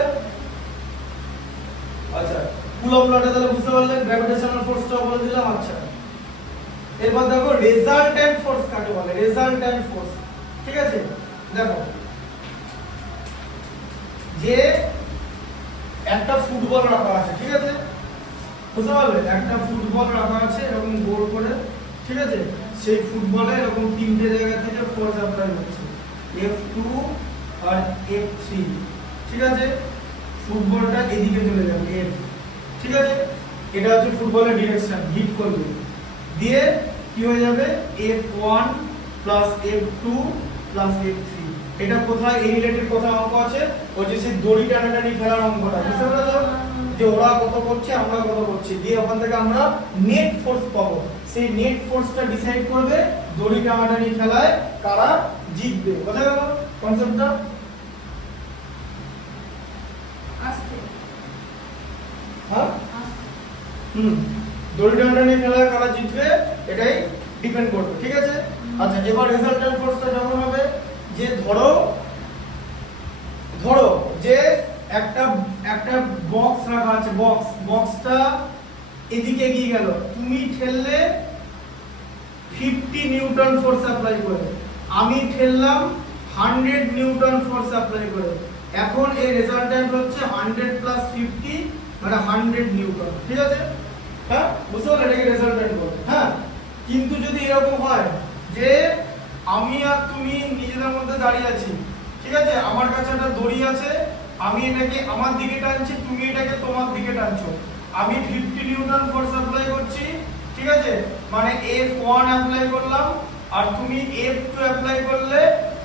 আচ্ছা, কুলম্ব লটা তাহলে বুঝতে পারলে, গ্র্যাভিটেশনাল ফোর্সটা বলে দিলাম। আচ্ছা, এরপর দেখো রেজাল্ট্যান্ট ফোর্স কাকে বলে? রেজাল্ট্যান্ট ফোর্স, ঠিক আছে? দেখো, যে একটা ফুটবল রাখা আছে, ঠিক আছে? বুঝতে পারলে? একটা ফুটবল রাখা আছে এরকম গোল করে, ঠিক আছে? সেই ফুটবলে এরকম 3টে জায়গা থেকে ফোর্স অ্যাপ্লাই হচ্ছে, F2 আর F3, ঠিক আছে? ফুটবলটা এদিকে চলে যাবে F, ঠিক আছে? এটা হচ্ছে ফুটবলের ডিরেকশন, হিট করবে, দিয়ে কি হয়ে যাবে? F1 plus F2 plus F3। এটা কোথায় এই রিলেটেড কোথায় অঙ্ক আছে? ওই যে সেই দড়ি টানাটানি খেলার অঙ্কটা, বুঝতে পেরেছো? যে ওরা কত করছে আমরা কত করছি, দিয়ে ওখান থেকে আমরা নেট ফোর্স পাবো। সেই নেট ফোর্সটা ডিসাইড করবে দড়ি টানাটানি খেলায় কারা জিতবে। বোঝা গেল কনসেপ্টটা? আস্তে হ্যাঁ, দড়ি টানাটানি খেলায় কারা জিতবে এটাই ডিপেন্ড করবে, ঠিক আছে? আচ্ছা, এবার রেজাল্ট্যান্ট ফোর্সটা যেমন হবে, যে ধরো যে একটা বক্স রাখা আছে, বক্সটা এদিকে এগিয়ে গেল, তুমি ঠেললে 50 নিউটন ফোর্স অ্যাপ্লাই করে, আমি ঠেললাম 100 নিউটন ফোর্স অ্যাপ্লাই করে। এখন এই রেজাল্ট্যান্ট হচ্ছে 100 প্লাস 50 মানে 100 নিউটন, ঠিক আছে? হ্যাঁ, বুঝতে পারলে? এটাকে রেজাল্ট্যান্ট বলে। হ্যাঁ, কিন্তু যদি এরকম হয় যে আমি আর তুমি নিজেদের মধ্যে দাঁড়িয়ে আছি, ঠিক আছে? আমার কাছে একটা দড়ি আছে, আমি এটাকে আমার দিকে টানছি, তুমি এটাকে তোমার দিকে টানছো, আমি 50 নিউটন ফোর্স অ্যাপ্লাই করছি, ঠিক আছে? মানে F1 অ্যাপ্লাই করলাম আর তুমি F2 অ্যাপ্লাই করলে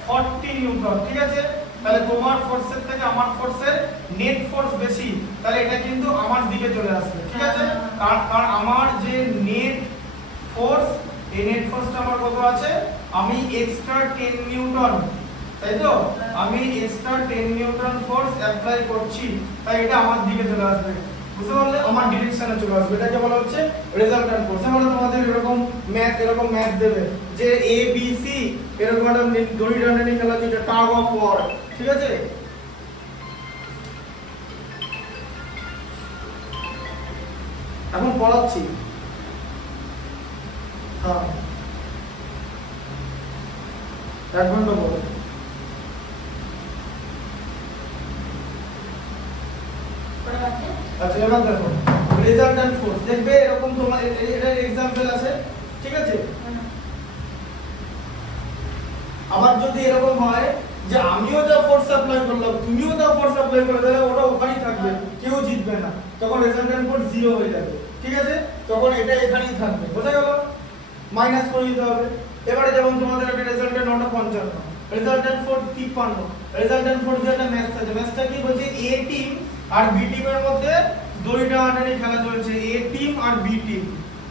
40 নিউটন, ঠিক আছে? তাহলে তোমার ফোর্সের থেকে আমার ফোর্সের নেট ফোর্স বেশি, তাহলে এটা কিন্তু আমার দিকে চলে আসবে, ঠিক আছে? কারণ আমার যে নেট ফোর্স, এই নেট ফোর্সটা আমার কত আছে? আমি এক্সট্রা 10 নিউটন, তাই তো? আমি এক্সট্রা 10 নিউটন ফোর্স অ্যাপ্লাই করছি, তাই এটা আমার দিকে চলে আসবে। বুঝতে পারলে? আমার ডিরেকশনে চলে আসবে। এটাকে বলা হচ্ছে রেজাল্ট্যান্ট ফোর্স। আমরা তোমাদের এরকম ম্যাথ দেবে যে এ বি সি এরকম একটা দড়ি টানাটানি খেলা, যেটা টাগ অফ ওয়ার, ঠিক আছে? এখন পড়াচ্ছি। হ্যাঁ, 1 ঘন্টা পরে। আচ্ছা, এবার দেখো রেজাল্ট্যান্ট ফোর্স, দেখবে এরকম তোমার এটা एग्जांपल আছে, ঠিক আছে? আবার যদি এরকম হয় যে আমিও যা ফোর্স অ্যাপ্লাই করলাম তুমিও যা ফোর্স অ্যাপ্লাই করলে, তাহলে ওটা ওখানেই থাকবে, কেউ জিতবে না, তখন রেজাল্ট্যান্ট ফোর্স 0 হয়ে যাবে, ঠিক আছে? তখন এটা এখানেই থাকবে। বোঝা গেল? মাইনাস করে দিতে হবে। এবারে যেমন তোমাদের একটা resultant 55, resultant force 53, resultant force যেটা ম্যাচ আছে, ম্যাচটা কি বলছে? এ টিম আর বি টিমের মধ্যে দড়ি টানাটানি খেলা চলছে, এ টিম আর বি টিম,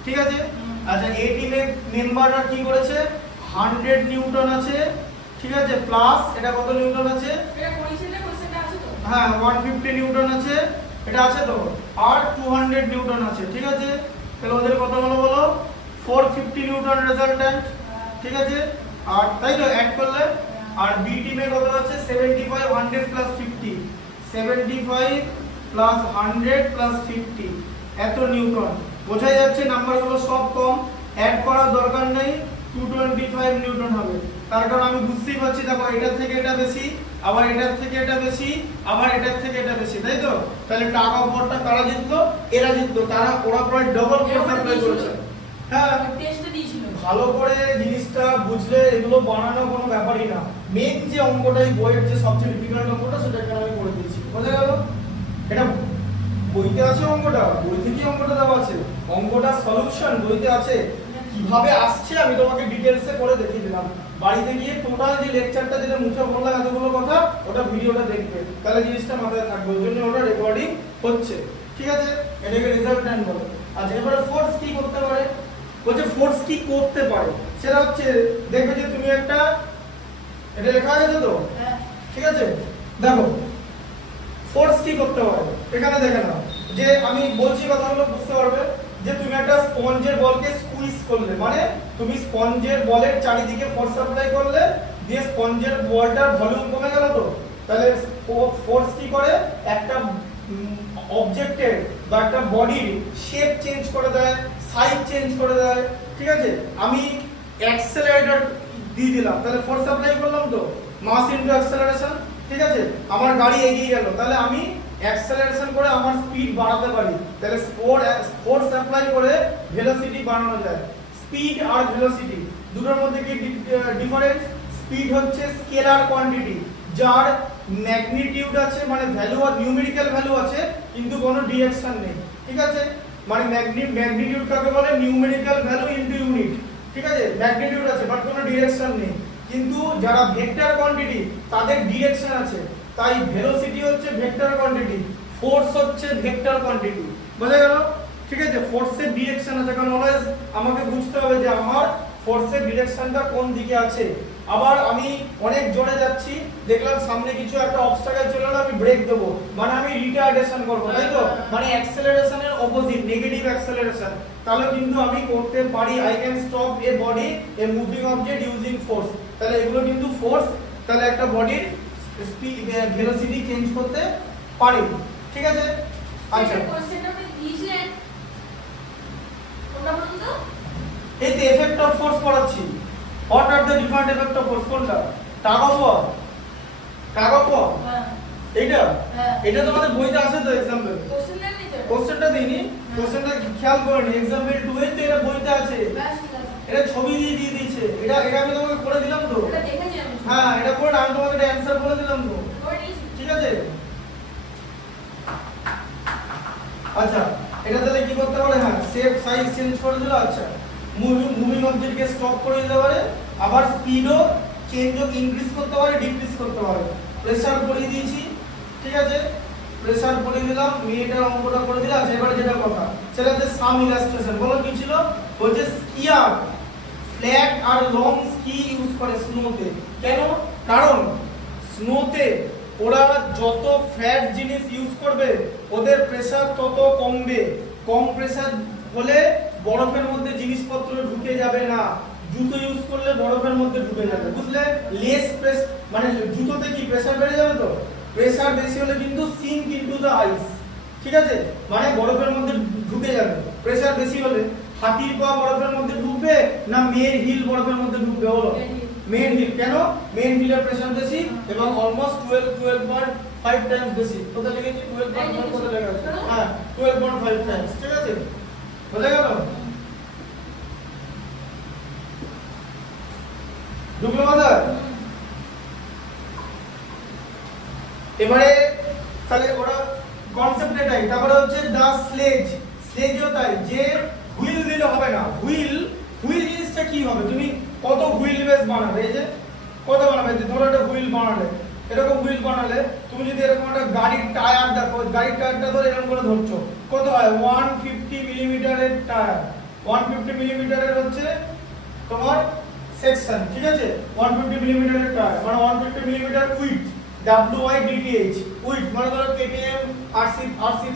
ঠিক আছে। আচ্ছা, এ টিমের মেম্বাররা কি করেছে, 100 নিউটন আছে, ঠিক আছে, প্লাস এটা কত নিউটন আছে, এটা পরিচিত কোশ্চেনটা আছে তো? হ্যাঁ 150 নিউটন আছে, এটা আছে তো, আর 200 নিউটন আছে, ঠিক আছে। তাহলে ওদের কত হলো বলো, 450 নিউটন রেজাল্ট্যান্ট, ঠিক আছে। আর তাই তো অ্যাড করলে, আর বি টিমে কত আছে, 75 100 প্লাস 50, 75 প্লাস 100 প্লাস 50, এত নিউটন। বোঝাই যাচ্ছে নাম্বারগুলো সব কম, অ্যাড করার দরকার নেই, 225 নিউটন হবে। তার কারণ আমি বুঝতেই পারছি, দেখো এটার থেকে এটা বেশি, আবার এটার থেকে এটা বেশি, আবার এটার থেকে এটা বেশি, তাই তো। তাহলে টাগ অফ ওয়ারটা কারা জিতলো, এরা জিতলো, ওরা প্রায় ডবল ফোর্স অ্যাপ্লাই করেছে। হ্যাঁ, টেস্টে দিয়েছিল। ভালো করে জিনিসটা বুঝলে এগুলো বানানো কোনো ব্যাপারই না। মেন যে অঙ্কটাই বইয়ের যে সবচেয়ে ডিফিকাল্ট অঙ্কটা, সেটা এখানে আমি করে দিয়েছি, বোঝা গেল। এটা বইতে আছে, অঙ্কটা বই থেকে অঙ্কটা দেওয়া আছে, অঙ্কটা সলিউশন বইতে আছে, কিভাবে আসছে আমি তোমাকে ডিটেইলসে করে দেখিয়ে দিলাম। বাড়িতে গিয়ে টোটাল যে লেকচারটা যেটা মুখে বললাম এতগুলো কথা, ওটা ভিডিওটা দেখবে, তাহলে জিনিসটা মাথায় থাকবে, ওই জন্য ওটা রেকর্ডিং হচ্ছে, ঠিক আছে। এটাকে রেজাল্ট্যান্ট বলে। আচ্ছা, এবারে ফোর্স কি করতে পারে, বলছে ফোর্স কি করতে পারে, সেটা হচ্ছে দেখবে যে তুমি একটা, এটা লেখা আছে তো, ঠিক আছে। দেখো ফোর্স কি করতে পারে, এখানে দেখে নাও, যে আমি বলছি কথাগুলো বুঝতে পারবে, যে তুমি একটা স্পঞ্জের বলকে স্কুইজ করলে, মানে তুমি স্পঞ্জের বলের চারিদিকে ফোর্স অ্যাপ্লাই করলে, দিয়ে স্পঞ্জের বলটার ভলিউম কমে গেল তো, তাহলে ফোর্স কি করে, একটা অবজেক্টের বা একটা বডির শেপ চেঞ্জ করে দেয়, সাইজ চেঞ্জ করে দেয়, ঠিক আছে। আমি অ্যাক্সেলারেটর দিয়ে দিলাম, তাহলে ফোর্স অ্যাপ্লাই করলাম তো, মাস ইনটু অ্যাক্সেলারেশন, ঠিক আছে। আমার গাড়ি এগিয়ে গেল, তাহলে আমি অ্যাক্সেলারেশন করে আমার স্পিড বাড়াতে পারি, তাহলে ফোর্স অ্যাপ্লাই করে ভেলোসিটি বাড়ানো যায়। স্পিড আর ভেলোসিটি দুটোর মধ্যে কি ডিফারেন্স, স্পিড হচ্ছে স্কেলার কোয়ান্টিটি, যার ম্যাগনিটিউড আছে, মানে ভ্যালু আর নিউমেরিক্যাল ভ্যালু আছে, কিন্তু কোনো ডিরেকশন নেই, ঠিক আছে। মানে ম্যাগনিটিউড কাকে বলে, নিউমেরিক্যাল ভ্যালু ইনটু ইউনিট, ঠিক আছে। ম্যাগনিটিউড আছে বাট কোনো ডিরেকশন নেই, কিন্তু যারা ভেক্টর কোয়ান্টিটি তাদের ডিরেকশন আছে, তাই ভেলোসিটি হচ্ছে ভেক্টর কোয়ান্টিটি, ফোর্স হচ্ছে ভেক্টর কোয়ান্টিটি, বোঝা গেল, ঠিক আছে। ফোর্সের ডিরেকশন আছে, কারণ অলওয়েজ আমাকে বুঝতে হবে যে আমার ফোর্সের ডিরেকশনটা কোন দিকে আছে। আবার আমি অনেক জোরে যাচ্ছি, দেখলাম সামনে কিছু একটা অবস্টাকেল চলে এলো, আমি ব্রেক দেবো, মানে আমি রিটার্ডেশন করবো, তাই তো, মানে অ্যাক্সেলারেশনের অপোজিট, নেগেটিভ অ্যাক্সেলারেশন, তাহলে কিন্তু আমি করতে পারি, I can stop A body A moving object using force, তাহলে এগুলো কিন্তু ফোর্স, তাহলে একটা বডির স্পিড ভেলোসিটি চেঞ্জ করতে পারি, ঠিক আছে। আচ্ছা, কোশ্চেনটা আপনি দিয়েছিলেন কোনটা বলুন তো, এই যে এফেক্ট অফ ফোর্স পড়াচ্ছি, what are the different effect of force, কোনটা, tug of war, tug of war, এইটা, এটা তোমাদের বইতে আছে তো एग्जांपल, কোশ্চেন দেন নি তো, কোশ্চেনটা দিইনি, কোশ্চেনটা খেয়াল করুন, एग्जांपल 2 এ তো এটা বইতে আছে, এটা ছবি দিয়ে দিয়েছে, এটা আমি তোমাকে করে দিলাম তো, এটা দেখেছি আমি, হ্যাঁ এটা করে আমি তোমাকে এটা অ্যানসার বলে দিলাম তো, ঠিক আছে। আচ্ছা, এটা তাহলে কি করতে পারে, হ্যাঁ শেপ সাইজ চেঞ্জ করে দিল, আচ্ছা মুভিং অবজেক্টকে স্টপ করে দিতে পারে, আবার স্পিডও চেঞ্জ ও ইনক্রিজ করতে পারে, ডিক্রিজ করতে পারে। প্রেসার পড়িয়ে দিয়েছি, ঠিক আছে, প্রেসার পড়িয়ে দিলাম, মিটার অঙ্কটা করে দিলাম। আচ্ছা, এবারে যেটা কথা, সেটা হচ্ছে সাম ইলাস্ট্রেশন, বলো কি ছিল, বলছে স্কিয়ার ফ্ল্যাট আর লং স্কি ইউজ করে স্নোতে, কেন, কারণ স্নোতে ওরা যত ফ্ল্যাট জিনিস ইউজ করবে ওদের প্রেসার তত কমবে, কম প্রেসার হলে বরফের মধ্যে জিনিসপত্র ঢুকে যাবে না, জুতো ইউজ করলে বরফের মধ্যে ঢুকে যাবে, বুঝলে, লেস প্রেস, মানে জুতোতে কি প্রেসার বেড়ে যাবে তো, প্রেসার বেশি হলে কিন্তু সিঙ্ক ইনটু দ্য আইস, ঠিক আছে, মানে বরফের মধ্যে ঢুকে যাবে, প্রেসার বেশি হলে। হাতির পা বরফের মধ্যে ঢুকবে না মেয়ের হিল বরফের মধ্যে ঢুকবে, বলো, মেন হিল, কেন, মেন হিলের প্রেসার বেশি এবং অলমোস্ট 12.5 টাইমস বেশি, কত লিখেছি 12.5, কত লেখা আছে, হ্যাঁ 12.5 টাইমস, ঠিক আছে, বোঝা গেল, ঢুকলো মাথায়। এবারে তাহলে ওরা কনসেপ্ট এটাই, তারপরে হচ্ছে দা স্লেজ, স্লেজও তাই, যে হুইল দিলে হবে না, হুইল জিনিসটা কি হবে, তুমি কত হুইল বেস বানাবে, এই যে কত বানাবে, যে ধরো একটা হুইল বানালে, এরকম হুইল বানালে তুমি যদি এরকম একটা গাড়ির টায়ার দেখো, গাড়ির টায়ারটা ধরে এরকম করে ধরছো, কত হয় 150 মিলিমিটারের টায়ার, 150 মিলিমিটারের হচ্ছে তোমার সেকশন, ঠিক আছে, 150 মিলিমিটারের টায়ার মানে 150 মিলিমিটার উইডথ, WYDTH উইডথ মানে ধরো KTM RC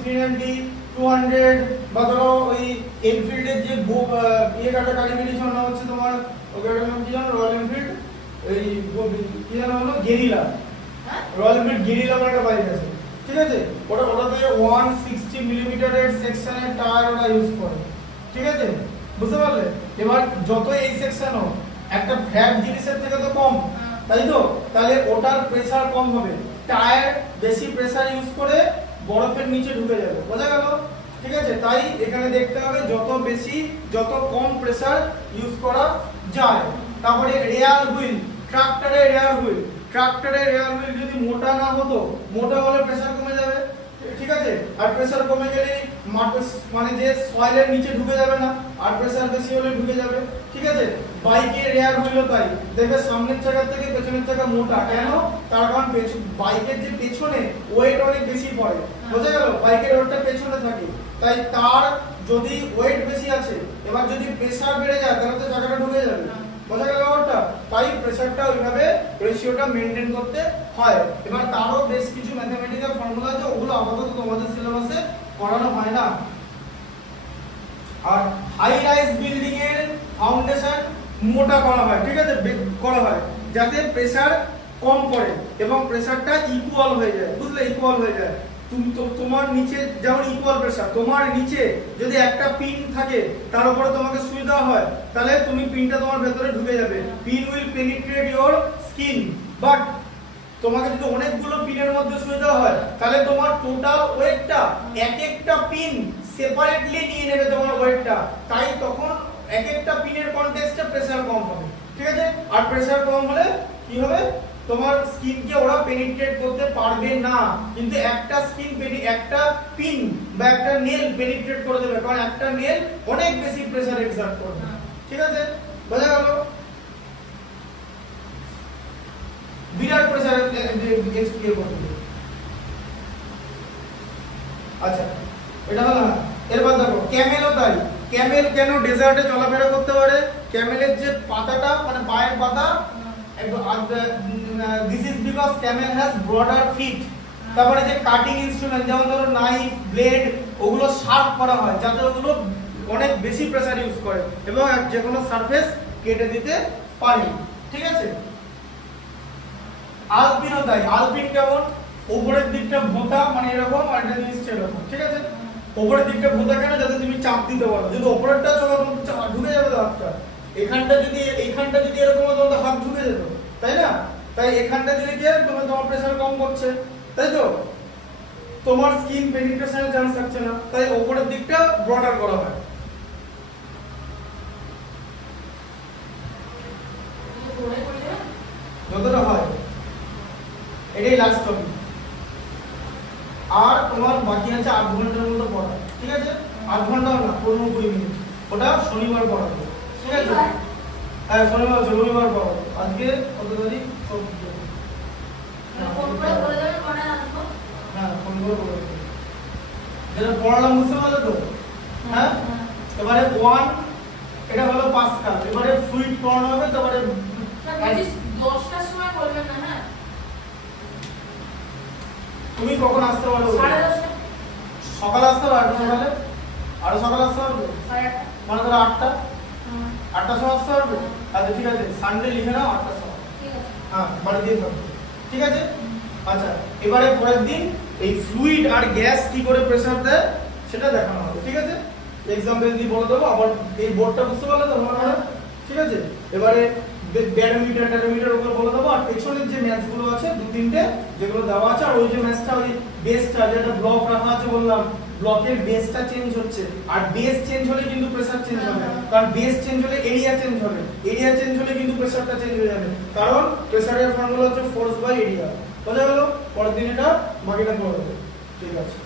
390 200 বা ধরো ওই এনফিল্ডের যে ইয়ে গাড়িটা গাড়ি বেরিয়েছে ওর নাম হচ্ছে তোমার, ওই গাড়িটার নাম কি জানো, রয়্যাল এনফিল্ড, এই কি জানো হলো গেরিলা, রয়্যাল এনফিল্ড গেরিলা মানে একটা বাইক আছে, ঠিক আছে, ওটাতে 160 মিলিমিটারের সেকশনের টায়ার ওরা ইউজ করে, ঠিক আছে, বুঝতে পারলে। এবার যত এই সেকশন হোক একটা ফ্ল্যাট জিনিসের থেকে তো কম, তাই তো, তাহলে ওটার প্রেসার কম হবে, টায়ার বেশি প্রেসার ইউজ করে বরফের নিচে ঢুকে যাবে, বোঝা গেল, ঠিক আছে। তাই এখানে দেখতে হবে যত বেশি যত কম প্রেসার ইউজ করা যায়। তারপরে রেয়ার হুইল, ট্রাক্টরের রেয়ার হুইল, ট্রাক্টরের রেয়ার হুইল যদি মোটা না হতো, মোটা হলে প্রেসার কমে যাবে, ঠিক আছে, আর প্রেসার কমে গেলে মানে যে সয়েলের নিচে ঢুকে যাবে না, আর প্রেসার বেশি হলে ঢুকে যাবে, ঠিক আছে। বাইকের রেয়ার হুইলও তাই, দেখবে সামনের চাকা থেকে পেছনের চাকা মোটা, কেন, তার কারণ বাইকের যে পেছনে ওয়েট অনেক বেশি পড়ে, বোঝা গেল, বাইকের ওয়েটটা পেছনে থাকে, তাই তার যদি ওয়েট বেশি আছে, এবার যদি প্রেসার বেড়ে যায় তাহলে তো চাকাটা ঢুকে যাবে, বোঝা গেল ব্যাপারটা। তাই প্রেসারটা ওইভাবে রেশিওটা মেইনটেইন করতে হয়। এবার তারও বেশ কিছু ম্যাথমেটিক্যাল ফর্মুলা আছে, ওগুলো আপাতত তোমাদের সিলেবাসে পড়ানো হয় না। আর হাই রাইজ বিল্ডিং এর ফাউন্ডেশন মোটা করা হয়, ঠিক আছে, করা হয় যাতে প্রেসার কম পড়ে এবং প্রেসারটা ইকুয়াল হয়ে যায়, বুঝলে, ইকুয়াল হয়ে যায়। তুমি তো তোমার নিচে যেমন ইকুয়াল প্রেসার, তোমার নিচে যদি একটা পিন থাকে তার উপরে তোমাকে সুই দেওয়া হয়, তাহলে তুমি পিনটা তোমার ভেতরে ঢুকে যাবে, pin will penetrate your skin. But তোমাকে যদি অনেকগুলো পিনের মধ্যে সুই দেওয়া হয় তাহলে তোমার টোটাল ওয়েটটা এক একটা পিন সেপারেটলি নিয়ে নেবে তোমার ওয়েটটা, তাই তখন এক একটা পিনের কনটেক্সটে প্রেসার কম হবে, ঠিক আছে। আর প্রেসার কম হলে কি হবে, তোমার স্কিনকে ওরা পেনিট্রেট করতে পারবে না, কিন্তু একটা একটা পিন বা একটা নেল পেনিট্রেট করে দেবে, কারণ একটা নেল অনেক বেশি প্রেসার এক্সার্ট করবে, ঠিক আছে, বোঝা গেল। বিরাট প্রেসার এক্সপিরিয়েন্স করবে। আচ্ছা, এটা হলো না। এরপর দেখো ক্যামেলও তাই, ক্যামেল কেন ডেজার্টে চলাফেরা করতে পারে, ক্যামেলের যে পাতাটা মানে পায়ের পাতা, this is because camel has broader feet। তারপরে যে কাটিং ইনস্ট্রুমেন্ট যেমন ধরো নাইফ, ব্লেড, ওগুলো শার্প করা হয় যাতে ওগুলো অনেক বেশি প্রেসার ইউজ করে এবং যে কোনো সারফেস কেটে দিতে পারে, ঠিক আছে। আলপিনও তাই, আলপিন কেমন, উপরের দিকটা ভোঁতা মানে এরকম আর এটা নিচে এরকম, ঠিক আছে। উপরের দিকটা ভোঁতা কেন, যাতে তুমি চাপ দিতে পারো, যদি উপরেরটা ঢুকে যাবে তো হাতটা, এইখানটা যদি এরকম হতো তো হাত ঢুকে যেত, তাই না, তাই এখানটা দিলে কি তোমার প্রেসার কম করছে, তাই তো, তোমার স্কিন পেনিট্রেশনের চান্স থাকছে না, তাই উপরের দিকটা ব্রডার করা হয়। যতটা হয় এটাই লাস্ট টপিক। আর তোমার বাকি আছে 8 ঘন্টার মতো পড়া, ঠিক আছে, 8 ঘন্টা না 15-20 মিনিট, ওটা শনিবার পড়াবো, ঠিক আছে, হ্যাঁ শনিবার রবিবার পড়াবো। আজকে কত তারিখ, হ্যাঁ ফোন করে বলে দেবো, যেটা পড়ালাম বুঝতে পারলে তো, হ্যাঁ। এবারে 1 এটা হলো পাস্কাল, এবারে ফ্লুইড পড়ানো হবে, তারপরে 10টার সময় বলবেন না, হ্যাঁ তুমি কখন আসতে পারো, 10:30 সকালে আসতে পারো, সকালে আরো সকালে আসতে পারবে, 8:30 মানে ধরো 8টার সময় আসতে পারবে। আচ্ছা ঠিক আছে, সানডে লিখে নাও 8টার সময়, ঠিক আছে, হ্যাঁ বাড়ি দিয়ে থাকবে, ঠিক আছে। আচ্ছা এবারে পরের দিন এই ফ্লুইড আর গ্যাস কি করে প্রেসার দেয় সেটা দেখানো হবে, ঠিক আছে, এক্সাম্পল দিয়ে বলে দেবো। আবার এই বোর্ডটা বুঝতে পারলে তো ভালো, ঠিক আছে। এবারে ব্যারোমিটার ওগুলো বলে দেবো, আর পেছনের যে ম্যাচগুলো আছে 2-3টে যেগুলো দেওয়া আছে, আর ওই যে ম্যাচটা ওই বেসটা যেটা ব্লক রাখা আছে বললাম, ব্লকের বেসটা চেঞ্জ হচ্ছে, আর বেস চেঞ্জ হলে কিন্তু প্রেসার চেঞ্জ হবে, কারণ বেস চেঞ্জ হলে এরিয়া চেঞ্জ হবে, এরিয়া চেঞ্জ হলে কিন্তু প্রেসারটা চেঞ্জ হয়ে যাবে, কারণ প্রেসারের ফর্মুলা হচ্ছে ফোর্স বাই এরিয়া, বোঝা গেল। পরের দিন এটা বাকিটা করে দেবো, ঠিক আছে।